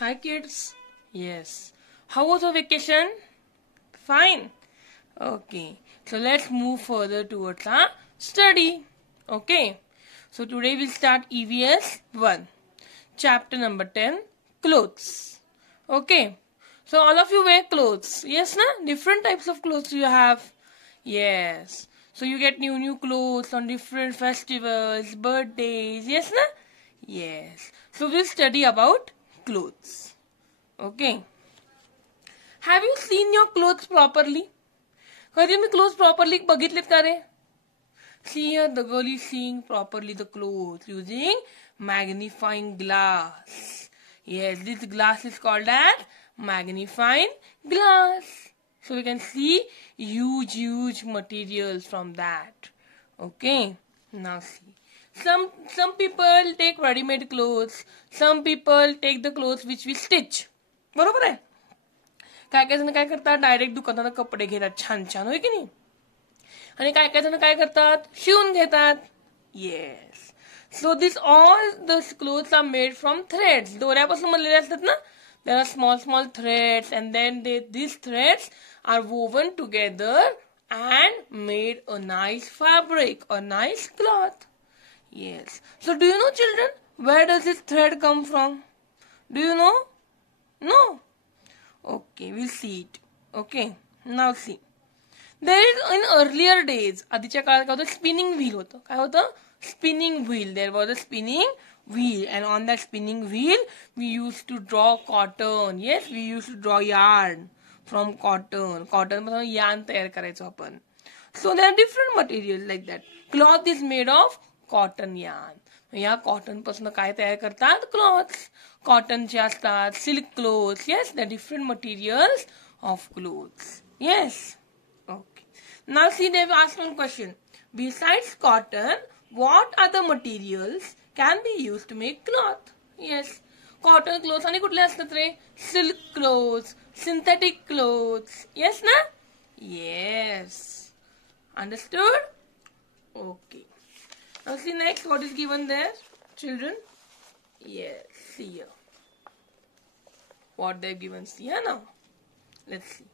Hi kids. Yes. How was your vacation? Fine. Okay. So let's move further towards our study. Okay. So today we'll start EVS 1. Chapter number 10. Clothes. Okay. So all of you wear clothes. Yes, na? Different types of clothes you have. Yes. So you get new clothes on different festivals, birthdays. Yes, na? Yes. So we'll study about clothes. Okay. Have you seen your clothes properly? कधी मी clothes properly बघितलेत का रे? See here, the girl is seeing properly the clothes using magnifying glass. Yes, this glass is called as magnifying glass. So we can see huge materials from that. Okay. Now see. Some people take ready-made clothes. Some people take the clothes which we stitch. बरोबर आहे. काय काय जण काय करतात direct दुकानात कपडे घेतात छान छान होय की नाही आणि काय काय जण काय करतात शिवून घेतात. Yes. So this all the clothes are made from threads. दोऱ्यापासून बनलेले असतात ना. There are small threads and then this threads are woven together and made a nice fabric, a nice cloth. Yes. So do you know, children, where does this thread come from? Do you know? No? Okay, we'll see it. Okay, now see. There is in earlier days, आधीच्या काळात काय होतं spinning wheel होतं. काय होतं? Spinning wheel. There was a spinning wheel and on that spinning wheel we used to draw cotton. Yes, we used to draw yarn. From cotton पासून yarn तयार करायचो आपण. So there are different materials like that. Cloth is made of cotton yarn. या cotton पासून काय तयार करतात clothes. कॉटनचे असतात silk clothes. Yes, the different materials of clothes. Yes. Okay. Now see they asked one question. Besides cotton what are the materials can be used to make cloth? Yes. Cotton clothes आणि कुठले असतात रे? Silk clothes, synthetic clothes. Yes, na? Yes. Understood? Okay. Now see next what is given there, children. Yes, see here. What they've given. See here now. Let's see.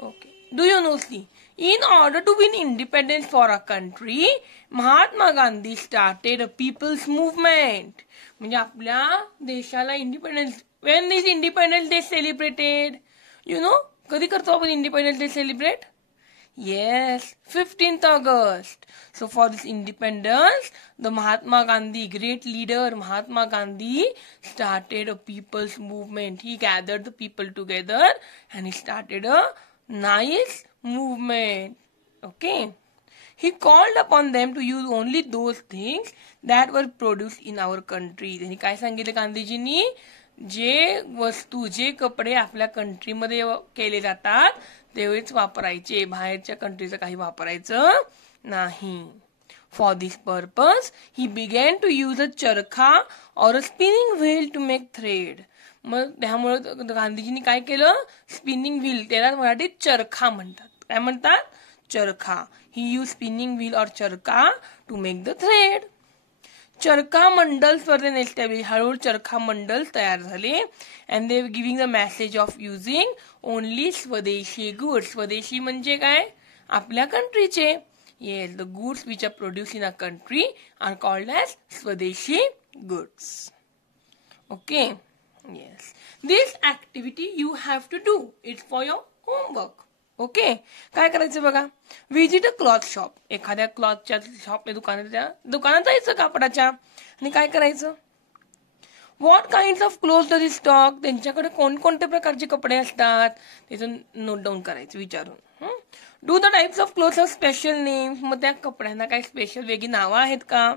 Okay. Do you know, see, in order to win independence for a country, Mahatma Gandhi started a people's movement. म्हणजे आपल्या देशाला independence. When is Independence Day celebrated? You know, कधी करतो आपण Independence Day celebrate? Yes, 15th August. So for this independence, the Mahatma Gandhi, great leader Mahatma Gandhi, started a people's movement. He gathered the people together and he started a nice movement. Okay. He called upon them to use only those things that were produced in our country. त्यांनी काय सांगितलं गांधीजींनी? जे वस्तू जे कपडे आपल्या कंट्रीमध्ये केले जातात तेवढेच वापरायचे. बाहेरच्या कंट्रीचं काही वापरायचं नाही. For this purpose he began to use a charkha or a spinning wheel to make thread. मग त्यामुळे गांधीजींनी काय केलं? स्पिनिंग व्हील, त्याला मराठीत चरखा म्हणतात. काय म्हणतात? चरखा. ही यूज स्पिनिंग व्हील और चरखा टू मेक द थ्रेड. चरखा मंडल्स वर देन एस्टॅब्लिश. हळूहळू चरखा मंडल्स तयार झाले. And they giving the message of using only swadeshi goods. Swadeshi म्हणजे काय? आपल्या कंट्रीचे. Yes, the goods which are produce in a country are called as swadeshi goods. Okay. Yes. This activity you have to do. It's for your homework. Okay. काय करायचं बघा. Visit a cloth shop. एखाद्या क्लॉथच्या shop दुकानात जायचं कापडाच्या आणि काय करायचं? What kind of cloth does it stock. त्यांच्याकडे कोणकोणत्या प्रकारचे कपडे असतात त्याचं नोट डाऊन करायचं विचारून. Do the types of cloth of special name. मग त्या कपड्यांना काही स्पेशल वेगळी नावं आहेत का?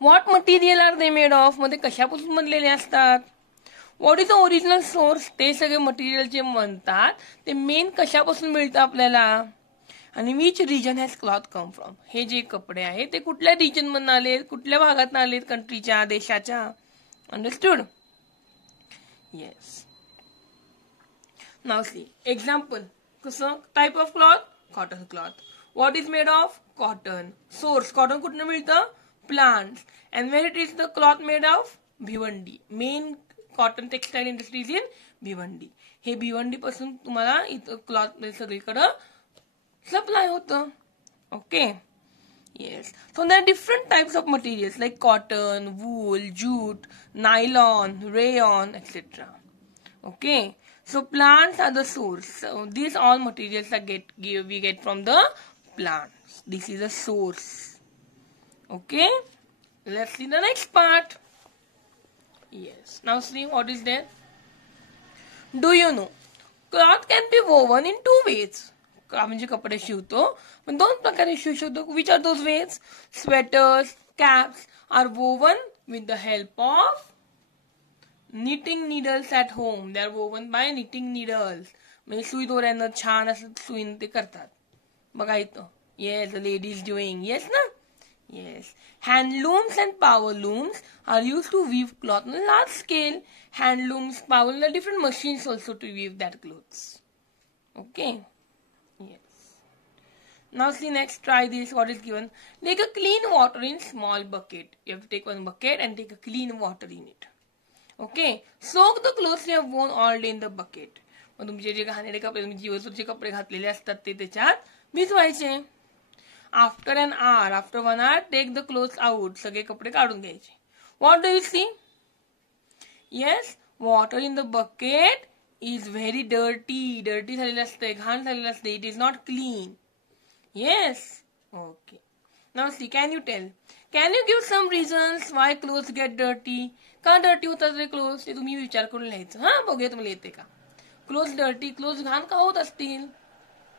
What material are they made of. मध्ये कशापासून बनलेले असतात? What is the original source. ते सगळे मटेरियल जे म्हणतात ते मेन कशापासून मिळतं आपल्याला. आणि which region has cloth come from. हे जे कपडे आहेत ते कुठल्या रिजन मधून आलेत, कुठल्या भागात आलेत, कंट्रीच्या, देशाच्या. अंडरस्टूड? येस. नाव सी एक्झाम्पल. कसं? Type of cloth, cotton cloth. What is made of? Cotton. Source, cotton कुठनं मिळतं? Plants. And where it is the cloth made of? Bhiwandi. Main cotton textile industry is in Bhiwandi. हे भिवंडी पासून तुम्हाला इथं cloth सगळीकडं supply होतं. Okay. Yes. So there are different types of materials like cotton, wool, jute, nylon, rayon, etc. Okay. So plants are the source. So these all materials are we get from the plants. This is a source. Okay. Let's see the next part. Yes. Now see what is there. Do you know? Cloth can be woven in two ways. म्हणजे कपडे शिवतो पण दोन प्रकारे शिवू शकतो. Which are those ways? Sweaters, caps are woven with the help of knitting needles at home. They are woven by knitting needles. म्हणजे सुई दोऱ्यानं छान असं सुईन ते करतात. बघा इथं. Yes, the lady is doing. Yes ना? Yes. Handlooms and power looms are used to weave cloth on a large scale. Handlooms, power looms are different machines also to weave that clothes. Okay. Yes. Now see next, try this. What is given? Take a clean water in small bucket. You have to take one bucket and take a clean water in it. Okay. Soak the clothes you have worn all day in the bucket. मग तुमचे जे घाणेरडे कपडे तुम्ही दिवसभरचे कपडे घातलेले असतात ते त्याच्यात भिजवायचे. After an hour, after 1 hour, take the clothes out. सगळे कपडे काढून घ्यायचे. What do you see? Yes, water in the bucket is very dirty. Dirty झालेलं असते, घाण झालेलं असते. It is not clean. Yes. Okay. Now see, can you tell? Can you give some reasons why clothes get dirty? का dirty होतात रे clothes? ते तुम्ही विचार करून लिहायचं. हा बघूया तुम्हाला येते का. Clothes dirty, clothes घाण का होत असतील?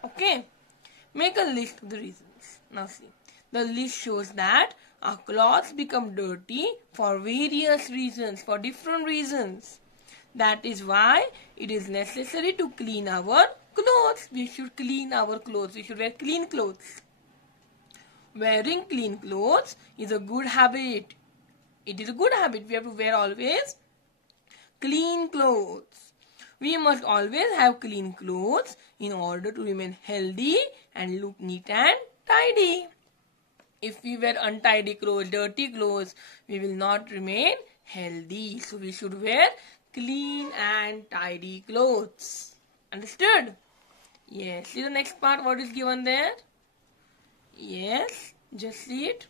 Okay. Make a list of the reasons. Now see, the list shows that our clothes become dirty for various reasons, for different reasons. That is why it is necessary to clean our clothes. We should clean our clothes. We should wear clean clothes. Wearing clean clothes is a good habit. It is a good habit. We have to wear always clean clothes. We must always have clean clothes in order to remain healthy and look neat and tidy. If we wear untidy clothes, dirty clothes, we will not remain healthy. So we should wear clean and tidy clothes. Understood? Yes. See the next part, what is given there? Yes. Just see it.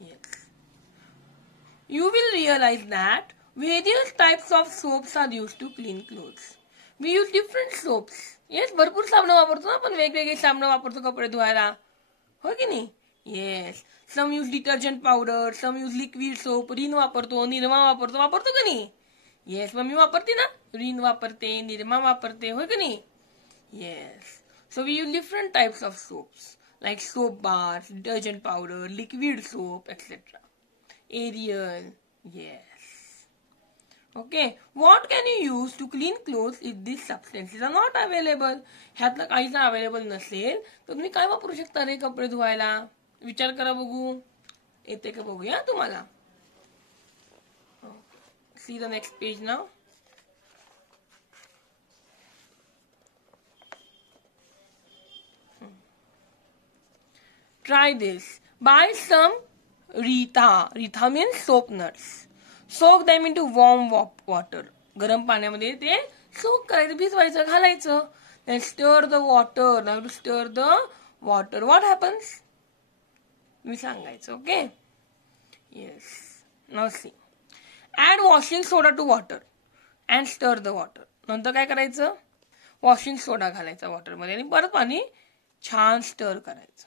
Yes. You will realize that various types of soaps are used to clean clothes. We use different soaps. Yes, भरपूर साबण वापरतो ना आपण, वेगवेगळे साबण वापरतो कपडे धुवायला. हो की नाही? Yes. Some use detergent powder, some use liquid soap. रिन वापरतो, निरमा वापरतो. वापरतो का नाही? Yes, मम्मी वापरते ना? रिन वापरते, निरमा वापरते. हो की नाही? Yes. So we use different types of soaps like soap bars, detergent powder, liquid soap, etc. Ariel. Yes. Okay, what can you use to clean clothes if these substances are not available? ह्यातलं काहीच available नसेल तर तुम्ही काय वापरू शकता रे कपडे धुवायला? विचार करा बघू. येते का बघूया तुम्हाला. See the next page now. Try this. Buy some Rita. Rita means soap nuts. Soak them into warm water. गरम पाण्यामध्ये ते soak करायचं, भिजवायचं, घालायचं. Then stir the water. Now to stir the water. What happens? मी सांगायचं. Okay? Yes. Now see. Add washing soda to water and stir the water. नंतर काय करायचं? Washing soda घालायचा वॉटर मध्ये आणि परत पाणी छान स्टर करायचं.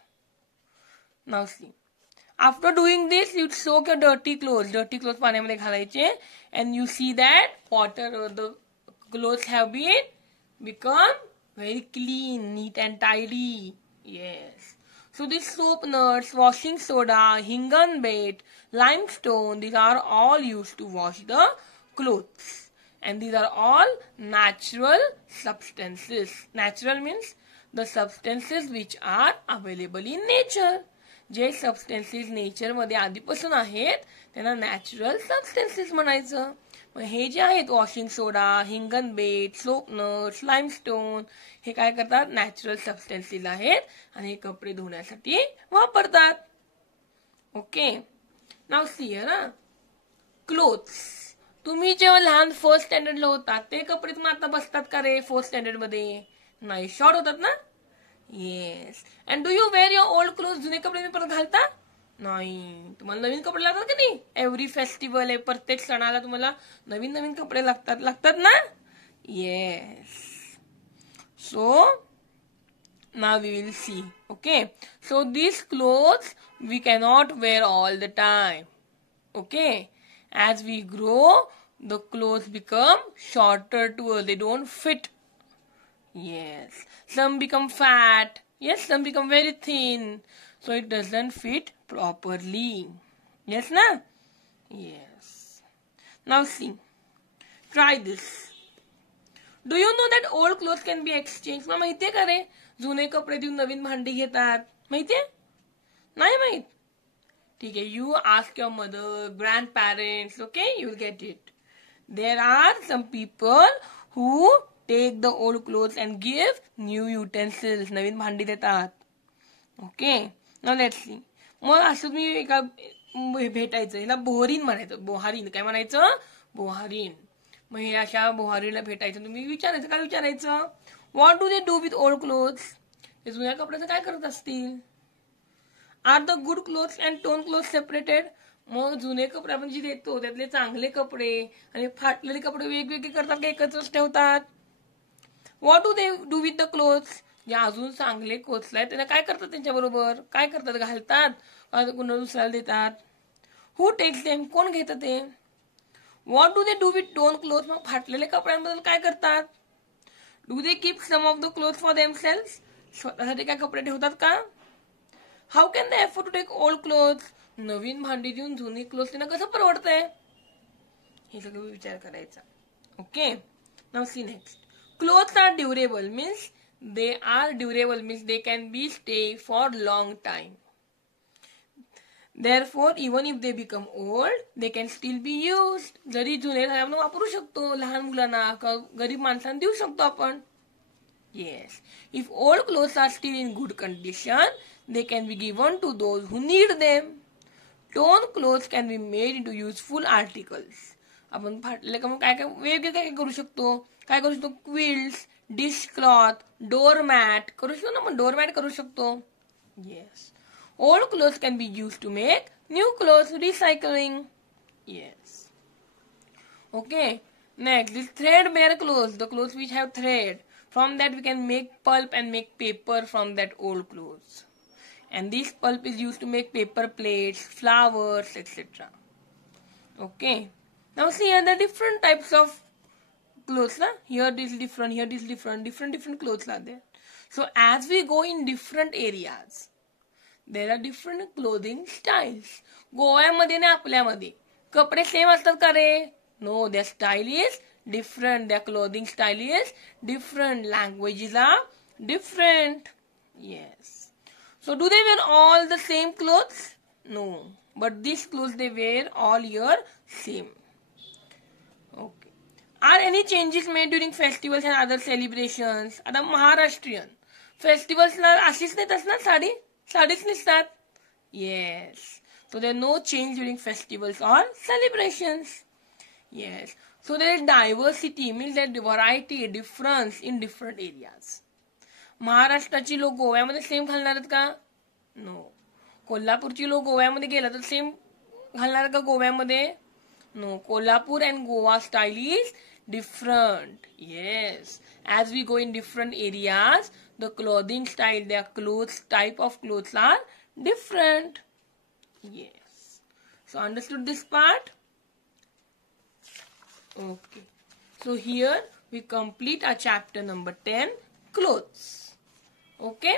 Now see. After doing this, you soak your dirty clothes. Dirty clothes पाण्यामध्ये घालायचे and you see that water, the clothes have become very clean, neat and tidy. Yes. So these soap nuts, washing soda, hingenbait, limestone, these are all used to wash the clothes. And these are all natural substances. Natural means the substances which are available in nature. जे substances nature मध्ये आधीपासून आहेत त्यांना natural सबस्टेन्सेस म्हणायचं. मग हे जे आहेत washing soda, हिंगनबेट, soap nuts, limestone हे काय करतात? Natural सबस्टेन्सेस आहेत आणि हे कपडे धुण्यासाठी वापरतात. Okay. Now see here. Clothes. तुम्ही जेव्हा लहान फर्स्ट स्टँडर्डला होतात ते कपडे तुम्हाला आता बसतात का रे फोर्थ स्टँडर्ड मध्ये? नाही, शॉर्ट होतात ना. Yes. And do you wear your old cloth? जुने कपडे मी परत घालता? नाही. तुम्हाला नवीन कपडे लागतात की नाही? एव्हरी फेस्टिवल आहे, प्रत्येक सणाला तुम्हाला नवीन नवीन कपडे लागतात ना. Yes. So now we will see. Okay, so these clothes we cannot wear all the time. Okay, as we grow the clothes become shorter to us, they don't fit. Yes, some become fat, yes, some become very thin, so it doesn't fit properly. Yes na? Yes. Now see, try this. Do you know that old cloth can be exchange? मला माहितीये का रे जुने कपडे देऊन नवीन भांडी घेतात? माहितीये? नाही माहित? ठीक आहे, you ask your mother, grand parents. Okay, you will get it. There are some people who take the old clothes and give new utensils. नवीन भांडी देतात. Okay, now let's see. मग असं तुम्ही एका भेटायचं, हिला बोहरीन म्हणायचं. बोहारीन काय म्हणायचं? बोहारीन. मग हे अशा बोहारीला भेटायचं. तुम्ही विचारायचं, काय विचारायचं? What do they do with old clothes? ते जुन्या कपड्याचं काय करत असतील? Are the good clothes and torn clothes separated? मग जुने कपडे आपण जे देतो त्यातले चांगले कपडे आणि फाटलेले कपडे वेगवेगळे करतात का एकत्रच ठेवतात? What do they do with the clothes? जे अजून चांगले क्लोथ्स आहेत त्यांना काय करतात? त्यांच्याबरोबर काय करतात? घालतात का कुणाला दुसऱ्याला देतात? Who takes them? कोण घेतं ते? What do they do with torn cloth? मग फाटलेल्या कपड्यांबद्दल काय करतात? Do they keep some of the cloth for themselves? स्वतःसाठी काय कपडे ठेवतात का? How can they afford to take old cloth? नवीन भांडी देऊन जुनी क्लोथ त्यांना कसं परवडतंय? हे सगळं विचार करायचा. Okay, now see next. Clothes are durable means they can be stay for long time. Therefore, even if they become old, they can still be used. जरी जुने झाले आपण वापरू शकतो. लहान मुलांना, गरीब माणसांना देऊ शकतो आपण. Yes. If old clothes are still in good condition, they can be given to those who need them. Torn clothes can be made into useful articles. आपण फाटले का मग काय काय वेगळे काय करू शकतो? काय करू शकतो? क्विल्ट्स, डिश क्लॉथ, डोरमॅट करू शकतो ना. मग डोरमॅट करू शकतो. Yes. Old clothes can be used to make new clothes. Recycling. Yes. Okay. Next, this threadbare clothes, the clothes which have thread. From that we can make pulp and make paper from that old clothes. And this pulp is used to make paper plates, flowers, etc. Okay. Now see here the different types of clothes. Here this is different, here this is different. Different clothes are there. So as we go in different areas, there are different clothing styles. गोव्यामध्ये ना आपल्यामध्ये कपडे same असतात का रे? No, their style is different. Their clothing style is different. Languages are different. Yes. So do they wear all the same clothes? No. But these clothes they wear all year same. Okay. Are any changes made during festivals and other celebrations? आता महाराष्ट्रीयन फेस्टिवल्सला अशीच नेत असणार साडी? साडीच नेसतात. Yes. So there are no change during festivals or celebrations. Yes. So there is diversity, means there is variety, difference in different areas. महाराष्ट्राची लोक गोव्यामध्ये same घालणार आहेत का? नो. कोल्हापूरची लोक गोव्यामध्ये गेला तर सेम घालणार का गोव्यामध्ये? No. Kolhapur and Goa style is different. Yes. As we go in different areas, the clothing style, their clothes, type of clothes are different. Yes. So understood this part? Okay. So here we complete our chapter number 10, clothes. Okay.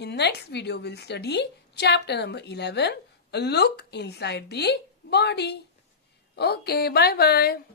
In next video we'll study chapter number 11, a look inside the body. Okay. Bye bye.